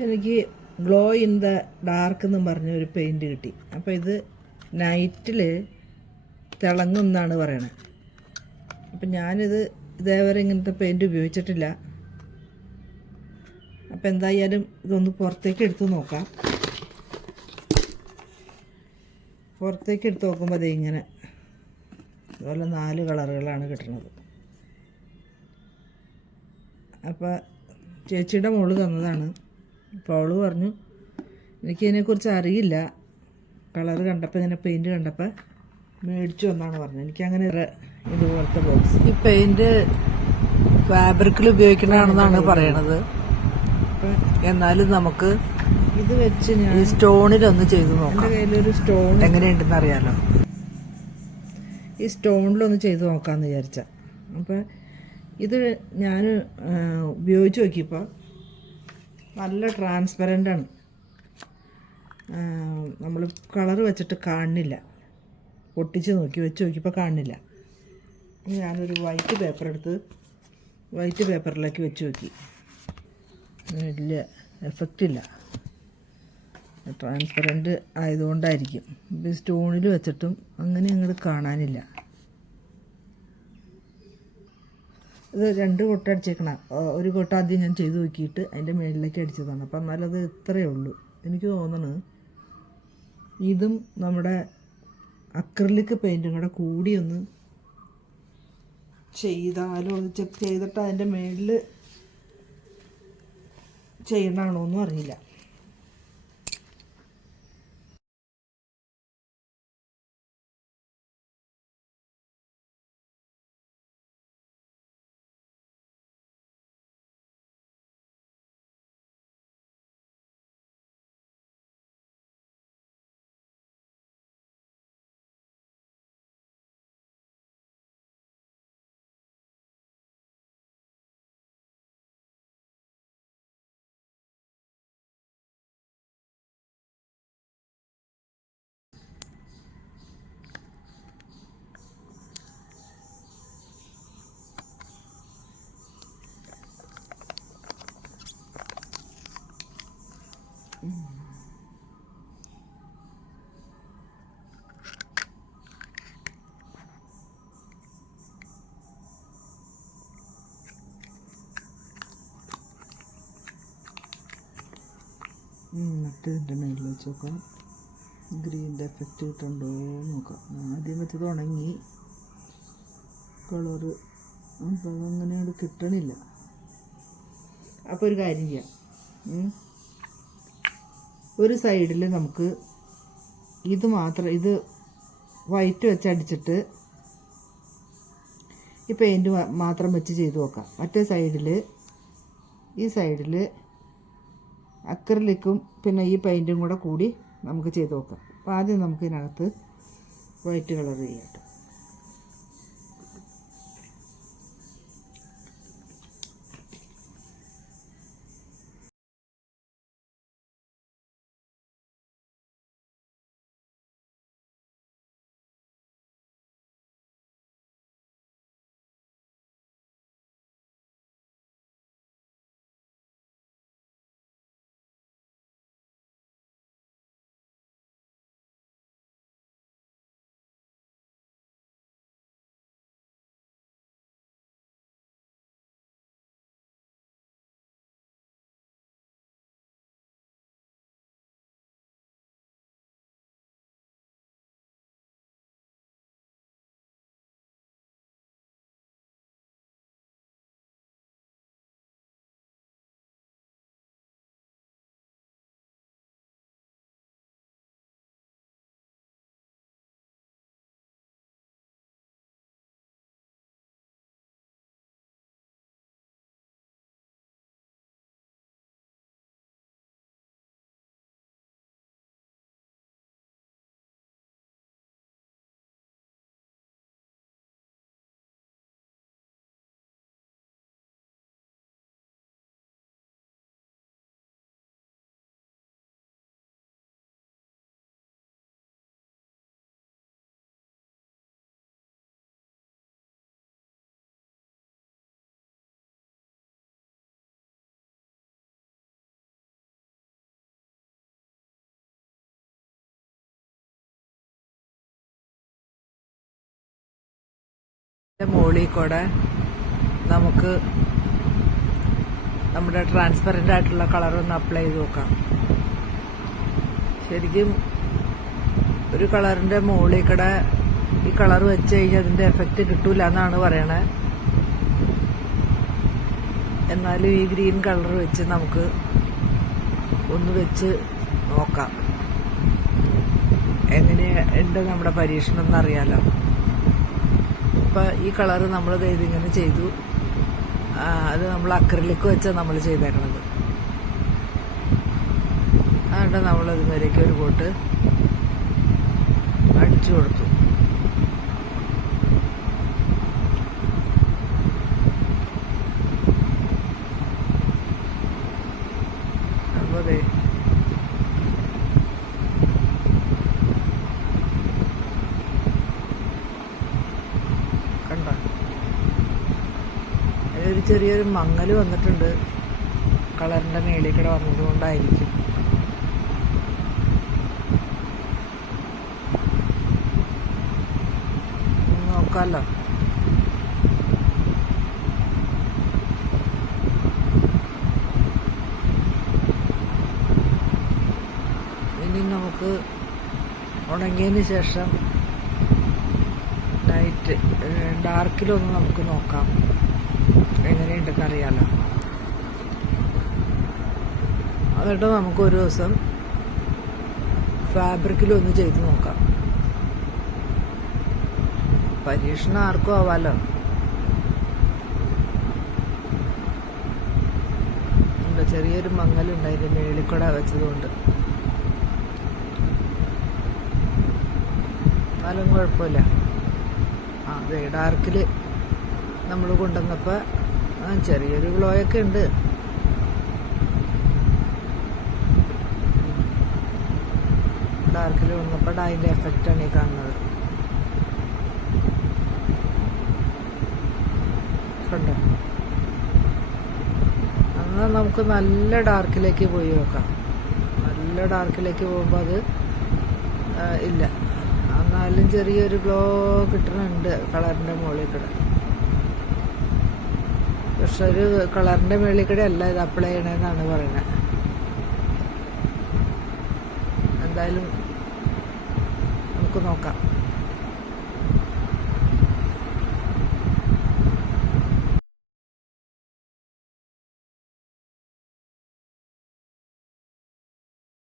എനിക്ക് glow in the dark എന്നും പറഞ്ഞ ഒരു പെയിൻറ്റ് കിട്ടി. അപ്പോൾ ഇത് നൈറ്റിൽ തിളങ്ങും എന്നാണ് പറയണത്. അപ്പം ഞാനിത് ഇതേവരെ ഇങ്ങനത്തെ പെയിൻറ്റ് ഉപയോഗിച്ചിട്ടില്ല. അപ്പോൾ എന്തായാലും ഇതൊന്ന് പുറത്തേക്ക് എടുത്ത് നോക്കാം. പുറത്തേക്ക് എടുത്ത് നോക്കുമ്പോൾ അത് ഇങ്ങനെ അതുപോലെ 4 കളറുകളാണ് കിട്ടുന്നത്. അപ്പോൾ ചേച്ചിയുടെ മോള് തന്നതാണ്. അപ്പോൾ അവൾ പറഞ്ഞു എനിക്കിതിനെക്കുറിച്ച് അറിയില്ല, കളറ് കണ്ടപ്പോൾ ഇങ്ങനെ പെയിൻറ്റ് കണ്ടപ്പോൾ മേടിച്ചു എന്നാണ് പറഞ്ഞത്. എനിക്കങ്ങനെ ഇതുപോലത്തെ ബോക്സ് ഈ പെയിൻറ്റ് ഫാബ്രിക്കിൽ ഉപയോഗിക്കുന്നതാണെന്നാണ് പറയണത്. എന്നാലും നമുക്ക് ഇത് വെച്ച് ഞാൻ ഈ സ്റ്റോണിലൊന്ന് ചെയ്ത് നോക്കാം. എൻ്റെ കയ്യിലൊരു സ്റ്റോൺ എങ്ങനെയുണ്ടെന്ന് അറിയാമല്ലോ. ഈ സ്റ്റോണിലൊന്ന് ചെയ്ത് നോക്കാമെന്ന് വിചാരിച്ച. അപ്പോൾ ഇത് ഞാൻ ഉപയോഗിച്ച് നോക്കിയപ്പോൾ നല്ല ട്രാൻസ്പെറൻ്റാണ്. നമ്മൾ കളറ് വെച്ചിട്ട് കാണുന്നില്ല. പൊട്ടിച്ച് നോക്കി വെച്ച് നോക്കിയപ്പോൾ കാണുന്നില്ല. ഞാനൊരു വൈറ്റ് പേപ്പർ എടുത്ത് വൈറ്റ് പേപ്പറിലേക്ക് വെച്ച് നോക്കി. വലിയ എഫക്റ്റില്ല. ട്രാൻസ്പെറൻറ്റ് ആയതുകൊണ്ടായിരിക്കും. ഇത് സ്റ്റോണിൽ വെച്ചിട്ടും അങ്ങനെ അങ്ങോട്ട് കാണാനില്ല. ഇത് 2 കൊട്ട അടിച്ചേക്കണം. ഒരു കൊട്ട ആദ്യം ഞാൻ ചെയ്ത് നോക്കിയിട്ട് അതിൻ്റെ മുകളിലേക്ക് അടിച്ചതാണ്. അപ്പം എന്നാലത് ഇത്രയേ ഉള്ളൂ. എനിക്ക് തോന്നുന്നു ഇതും നമ്മുടെ അക്രിലിക് പെയിൻറ്റും കൂടെ കൂടിയൊന്ന് ചെയ്താലും ഒന്ന് ചെക്ക് ചെയ്തിട്ട് അതിൻ്റെ മുകളിൽ ചെയ്യണമാണോന്നും അറിയില്ല. എന്നിട്ട് ഇതിൻ്റെ മേളിൽ വെച്ച് നോക്കാം. ഗ്രീൻ്റെ എഫക്റ്റ് കിട്ടുന്നുണ്ടോ നോക്കാം. ആദ്യം വെച്ചത് ഉണങ്ങി കളറ്, അപ്പോൾ അതങ്ങനെ അത് കിട്ടണില്ല. അപ്പോൾ ഒരു കാര്യം ചെയ്യാം. ഒരു സൈഡിൽ നമുക്ക് ഇത് മാത്രം, ഇത് വൈറ്റ് വെച്ചടിച്ചിട്ട് ഈ പെയിൻറ്റ് മാത്രം വെച്ച് ചെയ്ത് നോക്കാം. മറ്റേ സൈഡിൽ, ഈ സൈഡിൽ അക്രിലിക്കും പിന്നെ ഈ പെയിൻറ്റും കൂടെ കൂടി നമുക്ക് ചെയ്ത് നോക്കാം. അപ്പോൾ ആദ്യം നമുക്ക് ഇതിനകത്ത് വൈറ്റ് കളർ ചെയ്യാം. മുകളിൽ കൂടെ നമുക്ക് നമ്മുടെ ട്രാൻസ്പെറൻ്റ് ആയിട്ടുള്ള കളറൊന്ന് അപ്ലൈ ചെയ്ത് നോക്കാം. ശരിക്കും ഒരു കളറിൻ്റെ മുകളിൽ കൂടെ ഈ കളർ വെച്ച് കഴിഞ്ഞാൽ അതിൻ്റെ എഫക്റ്റ് കിട്ടൂല എന്നാണ് പറയണേ. എന്നാലും ഈ ഗ്രീൻ കളർ വെച്ച് നമുക്ക് ഒന്ന് വെച്ച് നോക്കാം എങ്ങനെയുണ്ട് നമ്മുടെ പരീക്ഷണം എന്നറിയാലോ. ഇപ്പം ഈ കളറ് നമ്മൾ ഇതിങ്ങനെ ചെയ്തു. അത് നമ്മൾ അക്രിലിക് വെച്ചാണ് നമ്മൾ ചെയ്തേക്കണത്. അതുകൊണ്ട് നമ്മളതുവരേക്ക് ഒരു കോട്ട് അടിച്ചു കൊടുത്തു. അപ്പോൾ അതെ കണ്ട അതിലൊരു ചെറിയൊരു മങ്ങൽ വന്നിട്ടുണ്ട്. കളറിൻ്റെ മേളിൽ കൂടെ വന്നതുകൊണ്ടായിരിക്കും. നോക്കാമല്ലോ. ഇനി നമുക്ക് ഉണങ്ങിയതിന് ശേഷം ലൈറ്റ് ഡാർക്കിലൊന്ന് നമുക്ക് നോക്കാം എങ്ങനെയുണ്ടെന്ന് അറിയാലോ. എന്നിട്ട് നമുക്ക് ഒരു ദിവസം ഫാബ്രിക്കിലൊന്ന് ചെയ്ത് നോക്കാം. പരീക്ഷണം ആർക്കും ആവാലോ. ചെറിയൊരു മങ്ങലുണ്ടായിരുന്നു മേളിൽ കൂടെ വെച്ചതുകൊണ്ട്. എന്നാലും കുഴപ്പമില്ല. അതെ ഡാർക്കിൽ നമ്മൾ കൊണ്ടുവന്നപ്പോൾ ചെറിയൊരു ഗ്ലോയൊക്കെ ഉണ്ട്. ഡാർക്കിൽ വന്നപ്പോൾ അതിൻ്റെ എഫക്റ്റാണ് ഈ കാണുന്നത്. കണ്ടോ? എന്നാൽ നമുക്ക് നല്ല ഡാർക്കിലേക്ക് പോയി നോക്കാം. നല്ല ഡാർക്കിലേക്ക് പോകുമ്പോൾ അത് ഇല്ല. എന്നാലും ചെറിയൊരു ഗ്ലോ കിട്ടുന്നുണ്ട് കളറിൻ്റെ മുകളിൽ കൂടെ. പക്ഷെ ഒരു കളറിൻ്റെ മുകളിൽ കൂടെ അല്ല ഇത് അപ്ലൈ ചെയ്യണമെന്നാണ് പറയുന്നത്. എന്തായാലും നമുക്ക് നോക്കാം.